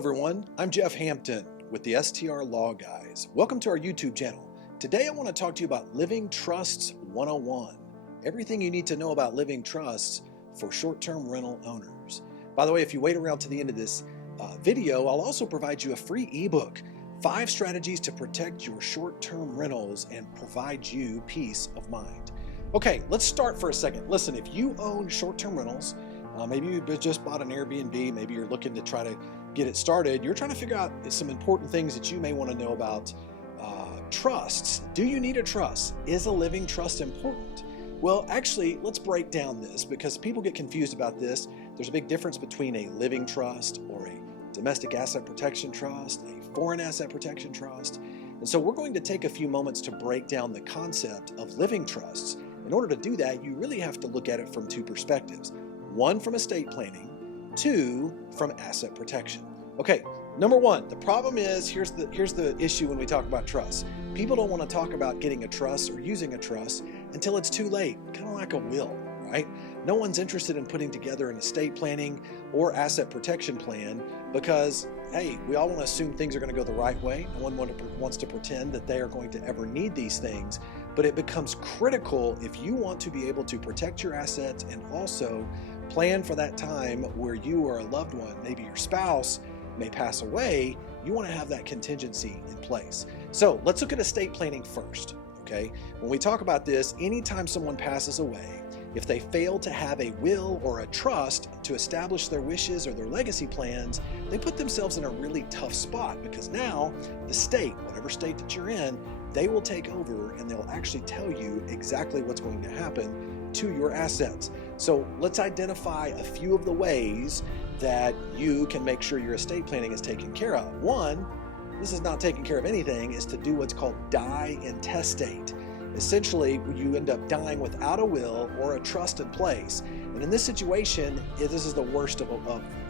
everyone, I'm Jeff Hampton with the STR Law Guys. Welcome to our YouTube channel. Today I want to talk to you about Living Trusts 101. Everything you need to know about living trusts for short-term rental owners. By the way, if you wait around to the end of this video, I'll also provide you a free ebook, 5 strategies to protect your short-term rentals and provide you peace of mind. Okay, let's start for a second. Listen, if you own short-term rentals, maybe you just bought an Airbnb, maybe you're looking to try to get it started, you're trying to figure out some important things that you may want to know about trusts. Do you need a trust? Is a living trust important? Well, actually, let's break down this because people get confused about this. There's a big difference between a living trust or a domestic asset protection trust, a foreign asset protection trust. And so we're going to take a few moments to break down the concept of living trusts. In order to do that, you really have to look at it from 2 perspectives. 1 from estate planning, 2 from asset protection. Okay, number 1, the problem is, here's the issue when we talk about trusts. People don't want to talk about getting a trust or using a trust until it's too late, kind of like a will, right? No one's interested in putting together an estate planning or asset protection plan because, hey, we all want to assume things are going to go the right way. No one wants to pretend that they are going to ever need these things, but it becomes critical if you want to be able to protect your assets and also plan for that time where you or a loved one, maybe your spouse, may pass away. You want to have that contingency in place. So let's look at estate planning first, okay? When we talk about this, anytime someone passes away, if they fail to have a will or a trust to establish their wishes or their legacy plans, they put themselves in a really tough spot because now the state, whatever state that you're in, they will take over and they'll actually tell you exactly what's going to happen to your assets. So let's identify a few of the ways that you can make sure your estate planning is taken care of. 1, this is not taking care of anything, is to do what's called die intestate. Essentially, you end up dying without a will or a trust in place. And in this situation, this is the worst of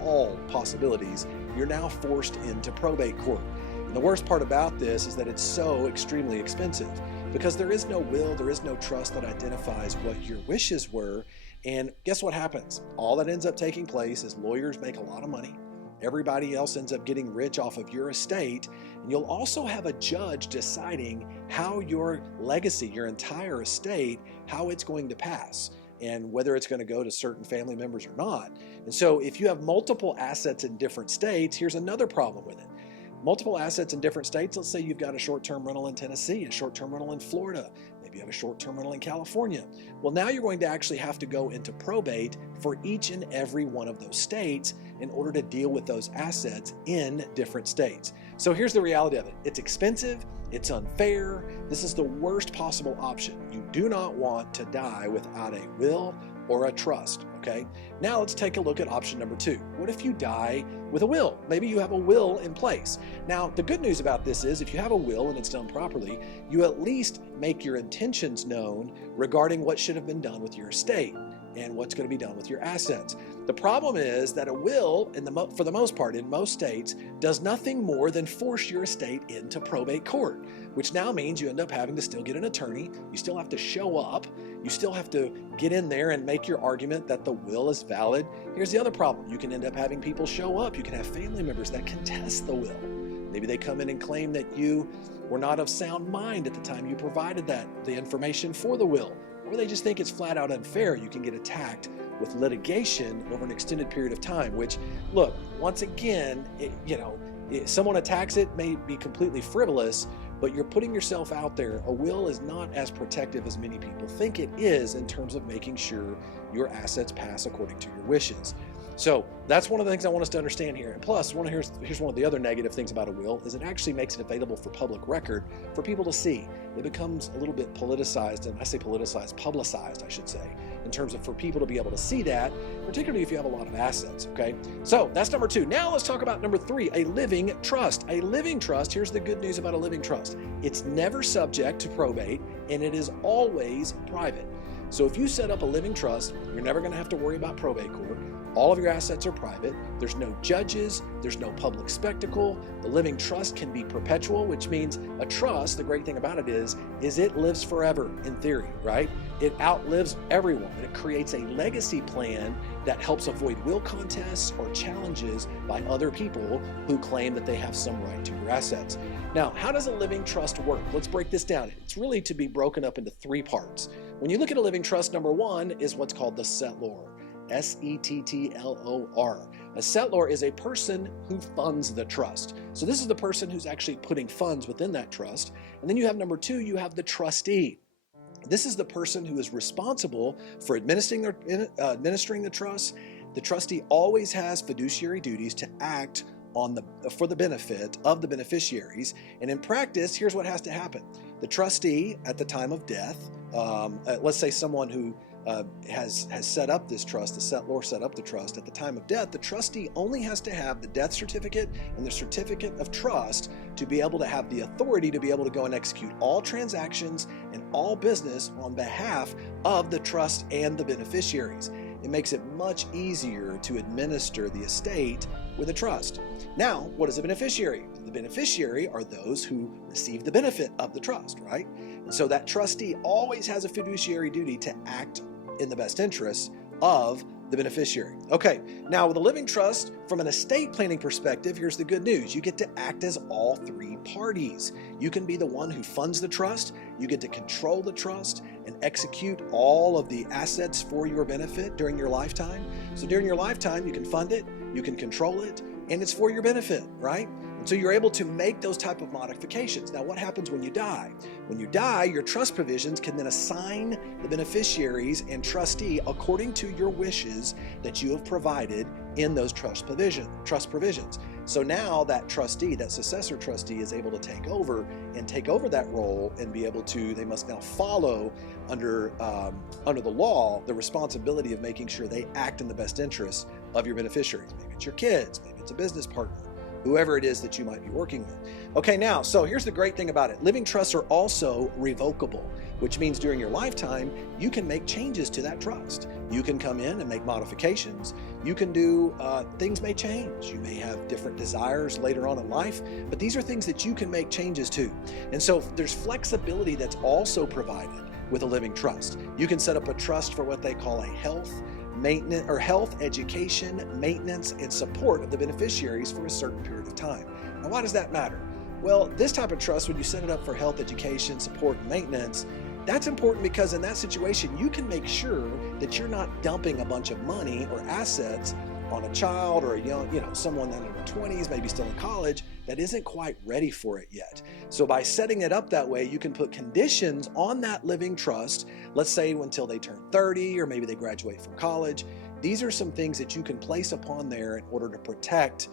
all possibilities. You're now forced into probate court. And the worst part about this is that it's so extremely expensive because there is no will, there is no trust that identifies what your wishes were. And guess what happens? All that ends up taking place is lawyers make a lot of money. Everybody else ends up getting rich off of your estate. And you'll also have a judge deciding how your legacy, your entire estate, how it's going to pass and whether it's going to go to certain family members or not. And so if you have multiple assets in different states, here's another problem with it. Multiple assets in different states. Let's say you've got a short-term rental in Tennessee, a short-term rental in Florida, maybe you have a short-term rental in California. Well, now you're going to actually have to go into probate for each and every one of those states in order to deal with those assets in different states. So here's the reality of it. It's expensive, it's unfair, this is the worst possible option. You do not want to die without a will or a trust, okay? Now let's take a look at option number 2. What if you die with a will? Maybe you have a will in place. Now, the good news about this is if you have a will and it's done properly, you at least make your intentions known regarding what should have been done with your estate and what's going to be done with your assets. The problem is that a will, for the most part, in most states, does nothing more than force your estate into probate court, which now means you end up having to still get an attorney, you still have to show up, you still have to get in there and make your argument that the will is valid. Here's the other problem. You can end up having people show up. You can have family members that contest the will. Maybe they come in and claim that you were not of sound mind at the time you provided the information for the will, or they just think it's flat out unfair. You can get attacked with litigation over an extended period of time, which, look, once again, someone attacks it may be completely frivolous, but you're putting yourself out there. A will is not as protective as many people think it is in terms of making sure your assets pass according to your wishes. So that's one of the things I want us to understand here. And plus, here's one of the other negative things about a will is it actually makes it available for public record for people to see. It becomes a little bit politicized, and I say politicized, publicized, I should say, in terms of for people to be able to see that, particularly if you have a lot of assets, okay? So that's number 2. Now let's talk about number 3, a living trust. A living trust, here's the good news about a living trust. It's never subject to probate, and it is always private. So if you set up a living trust, you're never going to have to worry about probate court. All of your assets are private. There's no judges. There's no public spectacle. The living trust can be perpetual, which means a trust, the great thing about it is it lives forever in theory, right? It outlives everyone. And it creates a legacy plan that helps avoid will contests or challenges by other people who claim that they have some right to your assets. Now, how does a living trust work? Let's break this down. It's really to be broken up into three parts. When you look at a living trust, number one is what's called the settlor. S-E-T-T-L-O-R. A settlor is a person who funds the trust. So this is the person who's actually putting funds within that trust. And then you have number two, you have the trustee. This is the person who is responsible for administering the trust. The trustee always has fiduciary duties to act for the benefit of the beneficiaries. And in practice, here's what has to happen. The trustee at the time of death, let's say someone who has set up this trust, the settlor set up the trust. At the time of death, the trustee only has to have the death certificate and the certificate of trust to be able to have the authority to be able to go and execute all transactions and all business on behalf of the trust and the beneficiaries. It makes it much easier to administer the estate with a trust. Now, what is a beneficiary? The beneficiary are those who receive the benefit of the trust, right? And so that trustee always has a fiduciary duty to act in the best interests of the beneficiary. Okay, now with a living trust, from an estate planning perspective, here's the good news. You get to act as all three parties. You can be the one who funds the trust, you get to control the trust and execute all of the assets for your benefit during your lifetime. So during your lifetime, you can fund it, you can control it, and it's for your benefit, right? And so you're able to make those type of modifications. Now, what happens when you die? When you die, your trust provisions can then assign the beneficiaries and trustee according to your wishes that you have provided in those trust provisions. So now that trustee, that successor trustee, is able to take over that role and be able to, they must now follow under the law, the responsibility of making sure they act in the best interests of your beneficiaries. Maybe it's your kids, maybe it's a business partner, whoever it is that you might be working with. Okay, now, so here's the great thing about it. Living trusts are also revocable, which means during your lifetime, you can make changes to that trust. You can come in and make modifications. You can do, things may change. You may have different desires later on in life, but these are things that you can make changes to. And so there's flexibility that's also provided with a living trust. You can set up a trust for what they call a health, education, maintenance, and support of the beneficiaries for a certain period of time. Now, why does that matter? Well, this type of trust, when you set it up for health, education, support, and maintenance, that's important because in that situation, you can make sure that you're not dumping a bunch of money or assets on a child or a young, someone in their 20s, maybe still in college, that isn't quite ready for it yet. So by setting it up that way, you can put conditions on that living trust, let's say until they turn 30 or maybe they graduate from college. These are some things that you can place upon there in order to protect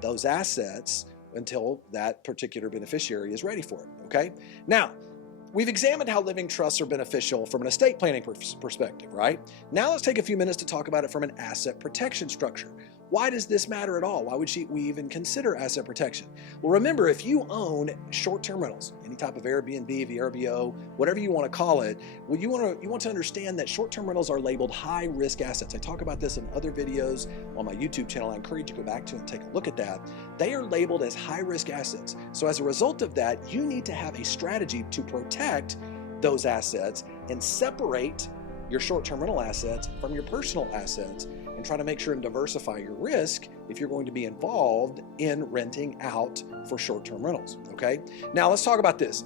those assets until that particular beneficiary is ready for it, okay? Now, we've examined how living trusts are beneficial from an estate planning perspective, right? Now let's take a few minutes to talk about it from an asset protection structure. Why does this matter at all? Why would we even consider asset protection? Well, remember, if you own short-term rentals, any type of Airbnb, VRBO, whatever you want to call it, well, you want to understand that short-term rentals are labeled high-risk assets. I talk about this in other videos on my YouTube channel. I encourage you to go back to and take a look at that. They are labeled as high-risk assets. So as a result of that, you need to have a strategy to protect those assets and separate your short-term rental assets from your personal assets and try to make sure and diversify your risk if you're going to be involved in renting out for short-term rentals, okay? Now let's talk about this.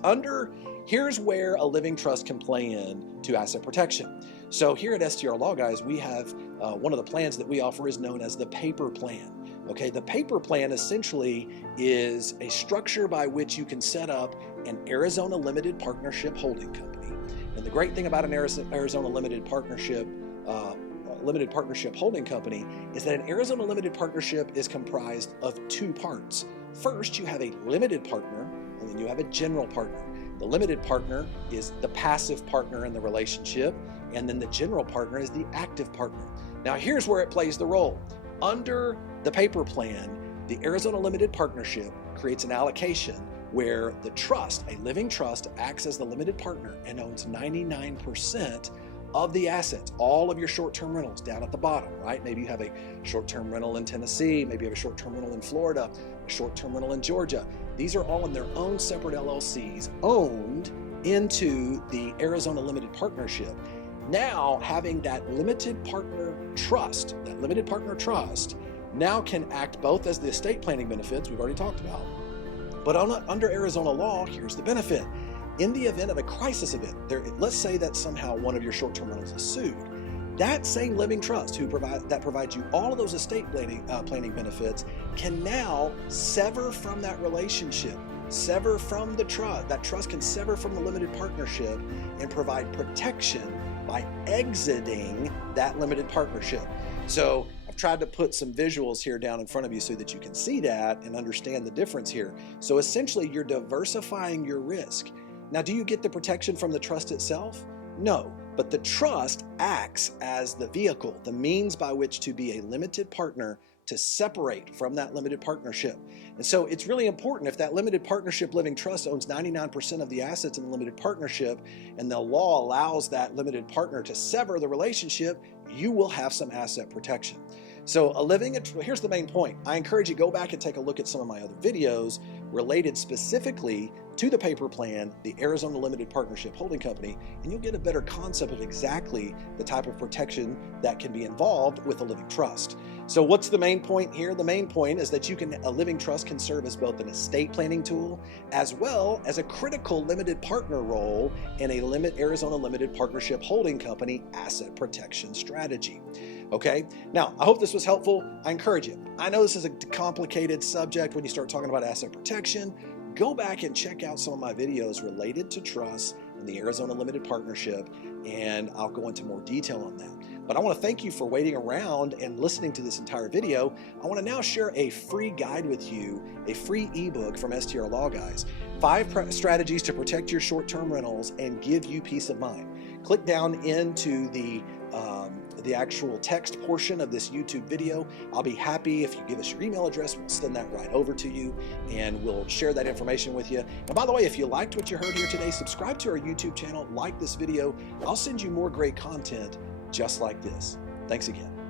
Here's where a living trust can play in to asset protection. So here at STR Law Guys, we have one of the plans that we offer is known as the paper plan. Okay, the paper plan essentially is a structure by which you can set up an Arizona limited partnership holding company. And the great thing about an Arizona limited partnership holding company is that an Arizona limited partnership is comprised of two parts. First, you have a limited partner, and then you have a general partner. The limited partner is the passive partner in the relationship, and then the general partner is the active partner. Now, here's where it plays the role. Under the paper plan, the Arizona limited partnership creates an allocation where the trust, a living trust, acts as the limited partner and owns 99% of the assets, all of your short-term rentals down at the bottom, right? Maybe you have a short-term rental in Tennessee, maybe you have a short-term rental in Florida, a short-term rental in Georgia. These are all in their own separate LLCs owned into the Arizona Limited Partnership. Now, having that limited partner trust, now can act both as the estate planning benefits we've already talked about, but under Arizona law, here's the benefit. In the event of a crisis event, let's say that somehow one of your short-term rentals is sued, that same living trust that provides you all of those estate planning benefits can now sever from that relationship, sever from the trust. That trust can sever from the limited partnership and provide protection by exiting that limited partnership. So I've tried to put some visuals here down in front of you so that you can see that and understand the difference here. So essentially, you're diversifying your risk. Now, do you get the protection from the trust itself? No, but the trust acts as the vehicle, the means by which to be a limited partner to separate from that limited partnership. And so it's really important, if that limited partnership living trust owns 99% of the assets in the limited partnership and the law allows that limited partner to sever the relationship, you will have some asset protection. So here's the main point. I encourage you to go back and take a look at some of my other videos related specifically to the paper plan, the Arizona Limited Partnership Holding Company, and you'll get a better concept of exactly the type of protection that can be involved with a living trust. So what's the main point here? The main point is that a living trust can serve as both an estate planning tool as well as a critical limited partner role in a Arizona Limited Partnership Holding Company asset protection strategy. Okay, now I hope this was helpful. I encourage you. I know this is a complicated subject when you start talking about asset protection. Go back and check out some of my videos related to trust and the Arizona Limited Partnership, and I'll go into more detail on that. But I want to thank you for waiting around and listening to this entire video. I want to now share a free guide with you, a free ebook from STR Law Guys, 5 strategies to protect your short-term rentals and give you peace of mind. Click down into the actual text portion of this YouTube video. I'll be happy if you give us your email address. We'll send that right over to you and we'll share that information with you. And by the way, if you liked what you heard here today, subscribe to our YouTube channel, like this video. I'll send you more great content just like this. Thanks again.